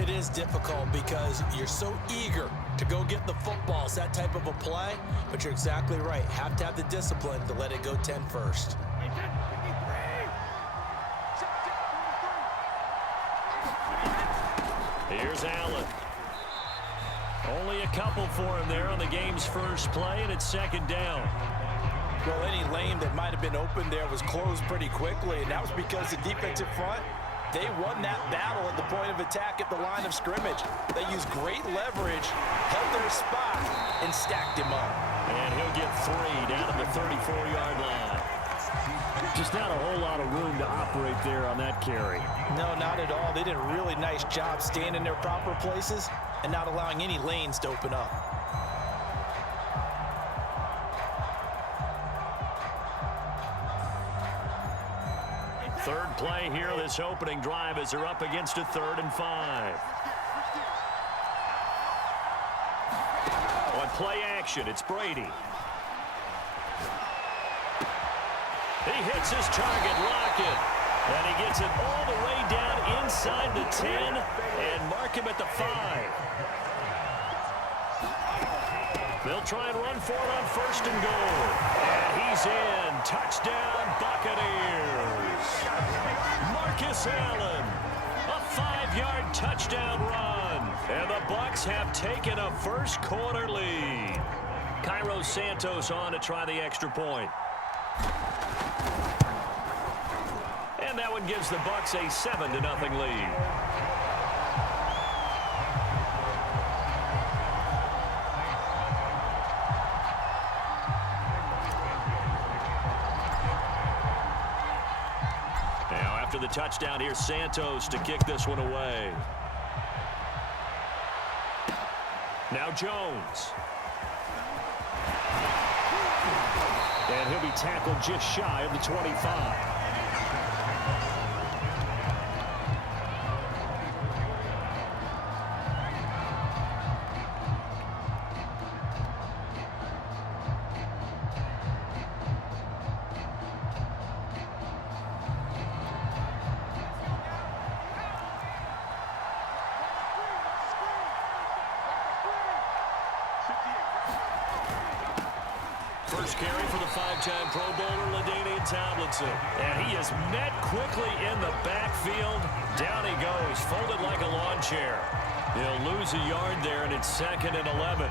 It is difficult because you're so eager to go get the football. It's that type of a play, but you're exactly right. Have to have the discipline to let it go 10 first. Here's Allen. Only a couple for him there on the game's first play, and it's second down. Well, any lane that might have been open there was closed pretty quickly, and that was because the defensive front, they won that battle at the point of attack at the line of scrimmage. They used great leverage, held their spot, and stacked him up. And he'll get 3 down to the 34-yard line. Just not a whole lot of room to operate there on that carry. No, not at all. They did a really nice job staying in their proper places and not allowing any lanes to open up. Third play here, this opening drive, as they're up against a 3rd and 5. On play action, it's Brady. He hits his target, Lockett, and he gets it all the way down inside the 10 and mark him at the 5. They'll try and run for it on 1st and goal. And he's in. Touchdown, Buccaneers. Marcus Allen, a 5-yard touchdown run. And the Bucs have taken a first-quarter lead. Cairo Santos on to try the extra point. And that one gives the Bucs a 7-0 lead. Now after the touchdown, here's Santos to kick this one away. Now Jones. And he'll be tackled just shy of the 25. First carry for the 5-time Pro Bowler, LaDainian Tomlinson. And he is met quickly in the backfield. Down he goes, folded like a lawn chair. He'll lose a yard there, and it's 2nd and 11.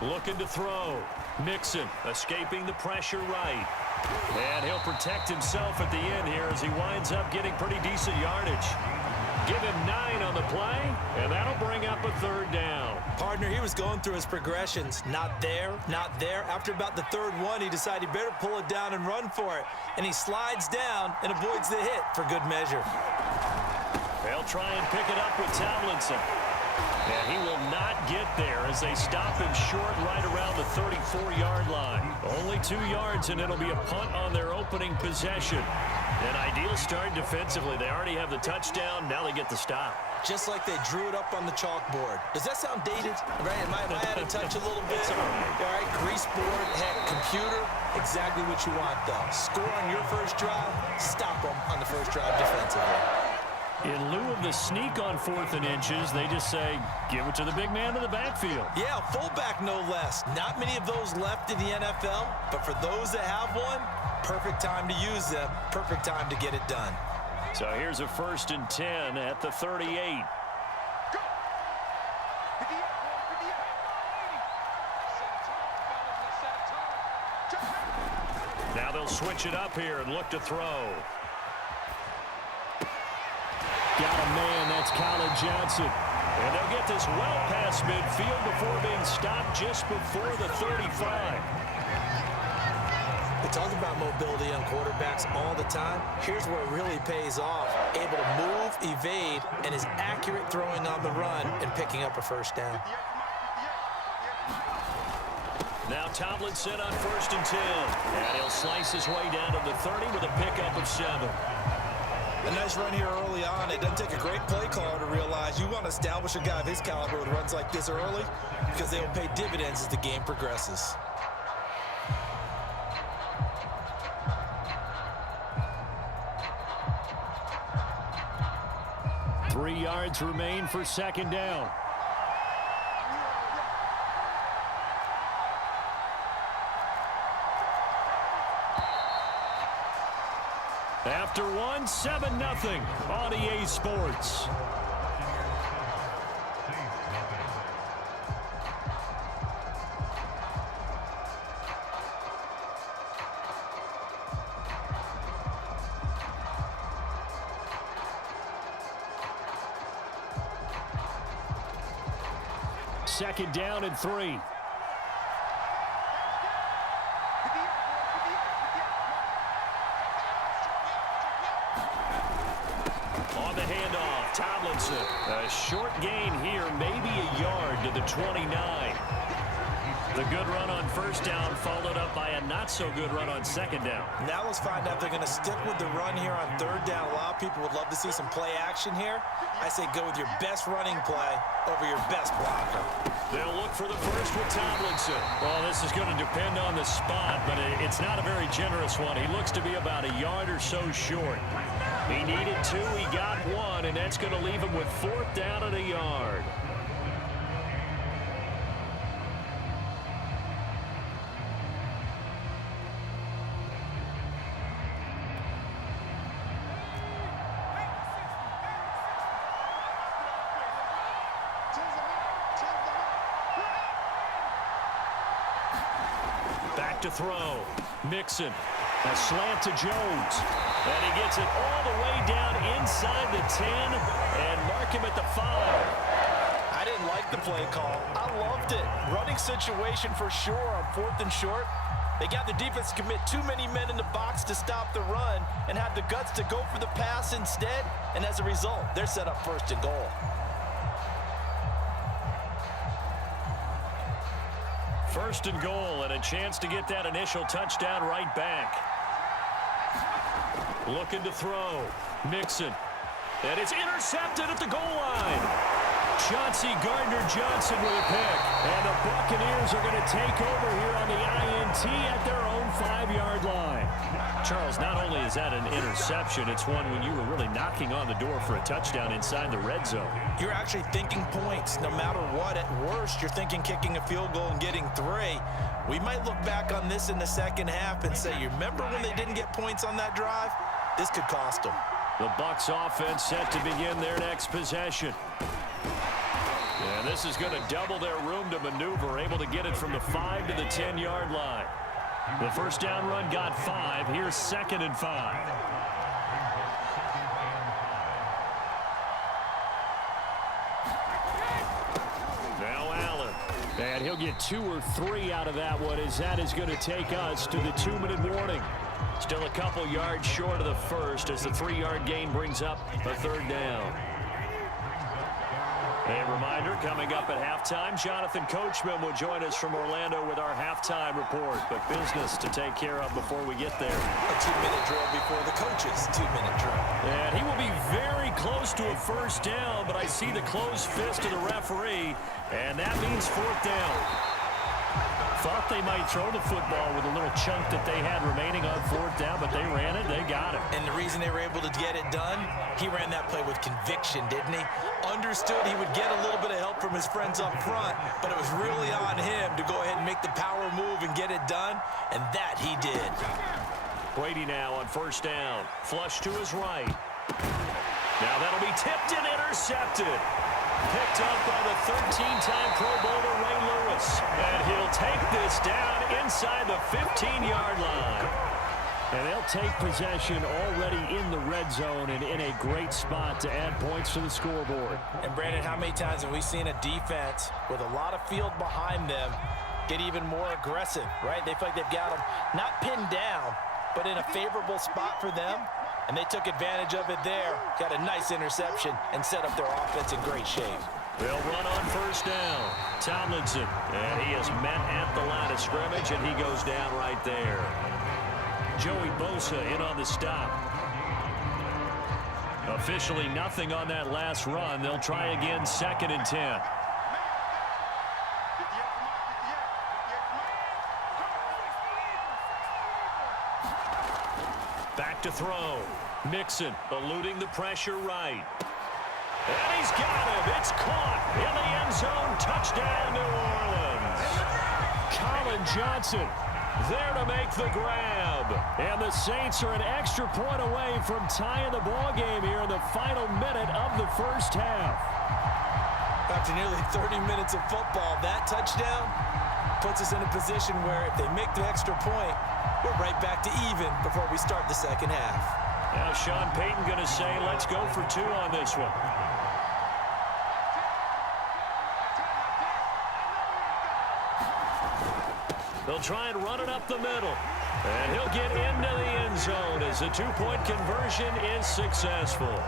Looking to throw. Mixon escaping the pressure right. And he'll protect himself at the end here as he winds up getting pretty decent yardage. Give him 9 on the play, and that'll bring up a 3rd down. Partner, he was going through his progressions. Not there, not there. After about the 3rd one, he decided he better pull it down and run for it. And he slides down and avoids the hit for good measure. They'll try and pick it up with Tomlinson. And he will not get there as they stop him short right around the 34-yard line. Only 2 yards, and it'll be a punt on their opening possession. An ideal start defensively. They already have the touchdown. Now they get the stop. Just like they drew it up on the chalkboard. Does that sound dated? Right? Am I out of touch a little bit? All right, grease board, heck, computer. Exactly what you want, though. Score on your first drive, stop them on the first drive defensively. In lieu of the sneak on 4th and inches, they just say, give it to the big man in the backfield. Yeah, fullback no less. Not many of those left in the NFL, but for those that have one, perfect time to use them, perfect time to get it done. So here's a 1st and 10 at the 38. Now they'll switch it up here and look to throw. Got a man, that's Colin Johnson. And they'll get this well past midfield before being stopped just before the 35. We talk about mobility on quarterbacks all the time. Here's where it really pays off. Able to move, evade, and is accurate throwing on the run and picking up a 1st down. Now Tomlinson on 1st and 10. And he'll slice his way down to the 30 with a pickup of 7. A nice run here early on. It doesn't take a great play caller to realize you want to establish a guy of his caliber who runs like this early because they will pay dividends as the game progresses. Three yards remain for second down. After one, 7-0 on EA Sports. Second down and 3. On the handoff, Tomlinson. A short gain here, maybe a yard to the 29. The good run on first down followed up by a not-so-good run on second down. Now let's find out if they're going to stick with the run here on third down. A lot of people would love to see some play action here. I say go with your best running play over your best blocker. They'll look for the first with Tomlinson. Well, this is going to depend on the spot, but it's not a very generous one. He looks to be about a yard or so short. He needed 2, he got 1, and that's going to leave him with fourth down and a yard. Back to throw. Mixon. A slant to Jones. And he gets it all the way down inside the 10 and mark him at the 5. I didn't like the play call. I loved it. Running situation for sure on 4th and short. They got the defense to commit too many men in the box to stop the run and have the guts to go for the pass instead. And as a result, they're set up 1st and goal. First and goal and a chance to get that initial touchdown right back. Looking to throw. Mixon. And it's intercepted at the goal line. Chauncey Gardner-Johnson with a pick. And the Buccaneers are going to take over here on the INT at their own 5-yard line. Charles, not only is that an interception, it's one when you were really knocking on the door for a touchdown inside the red zone. You're actually thinking points. No matter what, at worst, you're thinking kicking a field goal and getting 3. We might look back on this in the second half and say, you remember when they didn't get points on that drive? This could cost them. The Bucs offense set to begin their next possession. And this is going to double their room to maneuver, able to get it from the 5 to the 10-yard line. The first down run got 5. Here's 2nd and 5. Now Allen. And he'll get 2 or 3 out of that one, as that is going to take us to the 2-minute warning. Still a couple yards short of the first as the 3-yard gain brings up a 3rd down. A reminder, coming up at halftime, Jonathan Coachman will join us from Orlando with our halftime report. But business to take care of before we get there. A 2-minute drill before the coach's 2-minute drill. And he will be very close to a first down, but I see the closed fist of the referee, and that means 4th down. Thought they might throw the football with a little chunk that they had remaining on 4th down, but they ran it, they got it. And the reason they were able to get it done, he ran that play with conviction, didn't he? Understood he would get a little bit of help from his friends up front, but it was really on him to go ahead and make the power move and get it done, and that he did. Brady now on first down. Flush to his right. Now that'll be tipped and intercepted. Picked up by the 13-time Pro Bowler Ray Lewis. And he'll take this down inside the 15-yard line. And they'll take possession already in the red zone and in a great spot to add points to the scoreboard. And Brandon, how many times have we seen a defense with a lot of field behind them get even more aggressive, right? They feel like they've got them not pinned down, but in a favorable spot for them. And they took advantage of it there. Got a nice interception and set up their offense in great shape. They'll run on first down. Tomlinson. And he is met at the line of scrimmage, and he goes down right there. Joey Bosa in on the stop. Officially nothing on that last run. They'll try again, 2nd and 10. Back to throw. Mixon eluding the pressure right. And he's got him. It's caught in the end zone. Touchdown, New Orleans. Colin Johnson there to make the grab. And the Saints are an extra point away from tying the ball game here in the final minute of the first half. After nearly 30 minutes of football, that touchdown puts us in a position where if they make the extra point, we're right back to even before we start the second half. Now Sean Payton going to say, let's go for 2 on this one. They'll try and run it up the middle. And he'll get into the end zone as the 2-point conversion is successful.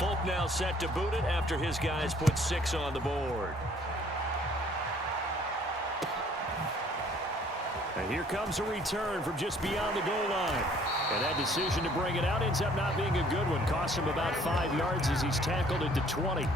Folk now set to boot it after his guys put 6 on the board. And here comes a return from just beyond the goal line. And that decision to bring it out ends up not being a good one. Costs him about 5 yards as he's tackled at the 20.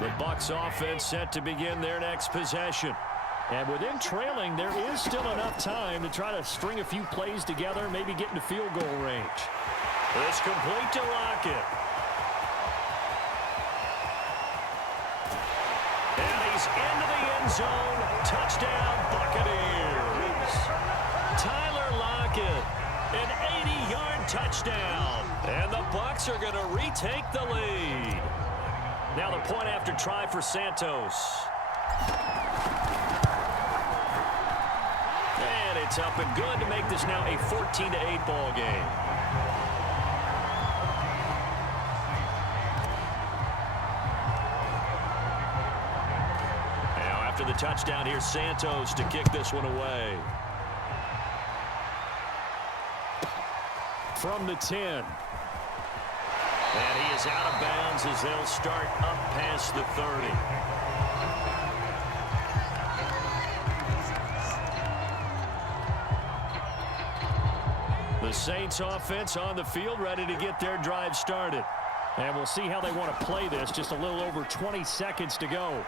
The Bucs offense set to begin their next possession. And with them trailing, there is still enough time to try to string a few plays together, maybe get into field goal range. It's complete to Lockett. And he's into the end zone. Touchdown, Buccaneers. Tyler Lockett, an 80-yard touchdown. And the Bucs are going to retake the lead. Now the point after try for Santos. And it's up and good to make this now a 14-8 ball game. Now after the touchdown, here's Santos to kick this one away. From the 10. And he is out of bounds as they'll start up past the 30. The Saints offense on the field ready to get their drive started. And we'll see how they want to play this. Just a little over 20 seconds to go.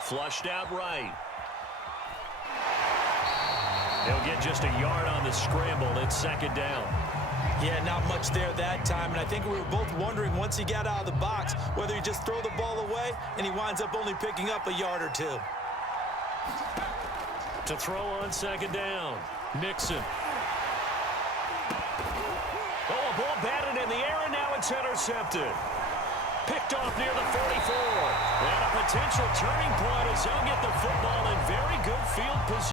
Flushed out right. They'll get just a yard on the scramble. It's 2nd down. Yeah, not much there that time, and I think we were both wondering once he got out of the box whether he just throw the ball away and he winds up only picking up a yard or 2. To throw on 2nd down, Mixon. Oh, a ball batted in the air, and now it's intercepted. Picked off near the 44. And a potential turning point as they'll get the football in very good field position.